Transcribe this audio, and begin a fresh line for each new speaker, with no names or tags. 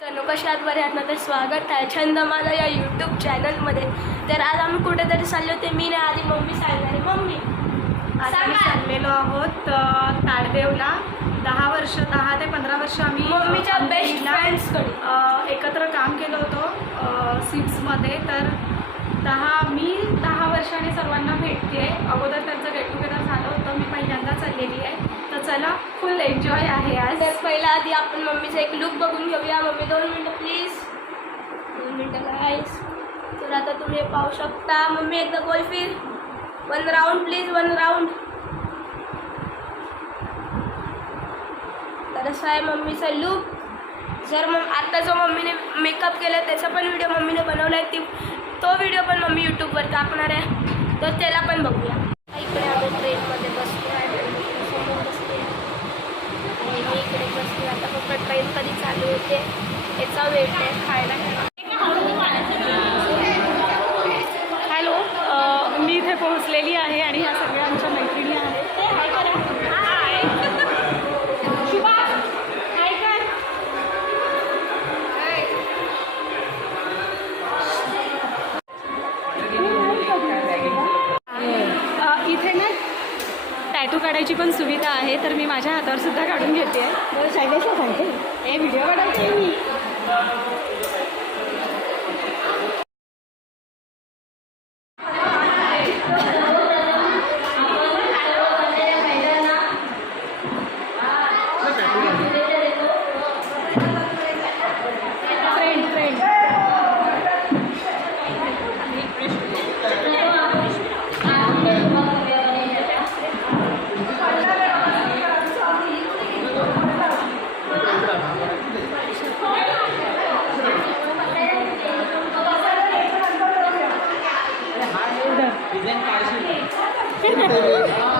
तर ना तर स्वागत आहे. छंद माझा या यूट्यूब चॅनलमध्ये तर आज आम्ही कुठेतरी चाललो ते मी नाही आधी मम्मी सांगणार मम्मी
आज आम्ही. चाललेलो आहोत अ, ताडदेवला. दहा वर्ष दहा ते पंधरा वर्ष आम्ही अ,
मम्मीच्या बेस्ट फ्रेंड्सकडे
अ, एकत्र काम केलं होतं सिप्समध्ये तर दहा मी दहा वर्षांनी सर्वांना भेटते अगोदर त्यांचं गेट टुगेदर झालं होतं. मी पहिल्यांदा चाललेली आहे. फुल एन्जॉय आहे आज.
तर पहिला आधी आपण मम्मीचा एक लुक बघून घेऊया. मम्मी दोन मिनटं प्लीज दोन मिनटं गायस तर आता तुम्ही पाहू शकता. मम्मी एकदा गोल फिर. One round please one round तर असा आहे मम्मीचा लुक जर मग आता जो मम्मीने मेकअप केला त्याचा पण व्हिडिओ मम्मीने बनवला आहे ती तो व्हिडिओ पण मम्मी यूट्यूबवर टाकणार आहे. तर त्याला पण बघूया. इकडे आम्ही ट्रेनमध्ये बसलो आहे समोर बसते आणि मी इकडे बसली आता कधी चालू होते याचा वेट आहे खायला
हॅलो मी इथे पोहोचलेली आहे काढायची पण सुविधा आहे तर मी माझ्या हातावर सुद्धा काढून घेते. हे व्हिडिओ काढायचे मी.
Amém.